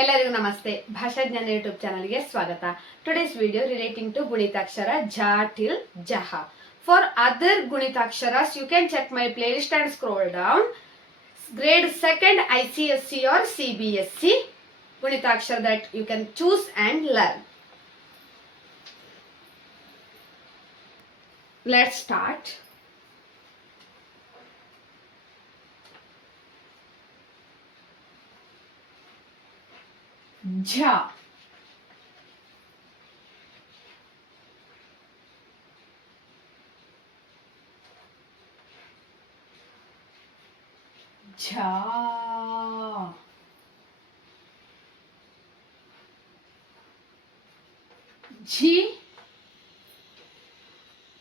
ಎಲ್ಲರಿಗೂ ನಮಸ್ತೆ. ಭಾಷಾ ಜ್ಞಾನ ಯೂಟ್ಯೂಬ್ ಚಾನಲ್ಗೆ ಸ್ವಾಗತ. ಟುಡೇಸ್ ವಿಡಿಯೋ ರಿಲೇಟಿಂಗ್ ಟು ಗುಣಿತಾಕ್ಷರ ಜ till ಜಹ. For other ಗುಣಿತಾಕ್ಷರಾಸ್ you can check my playlist and scroll down. Grade 2nd ICSE or CBSE ಗುಣಿತಾಕ್ಷರ that you can choose and learn. Let's start. Jha Jha झी झी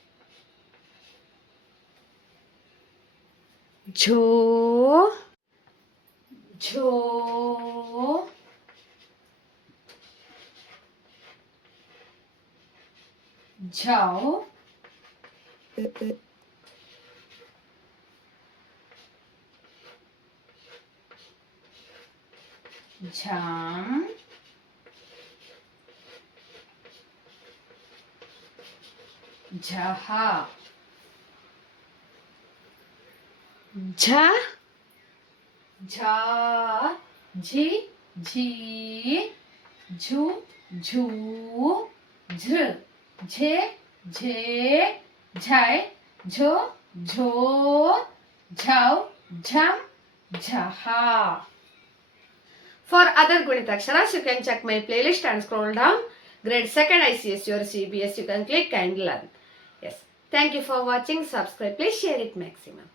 झू झू झ झे झे झै झो झो झो झाओ झाम झहा झा झा झी झी झू झू झ झे झे झै झो झो झौ झम झहा. For other Gunitaksharas, you can check my playlist and scroll down. Grade 2nd ICSE or CBS, you can click and learn. Yes. Thank you for watching. Subscribe. Please share it maximum.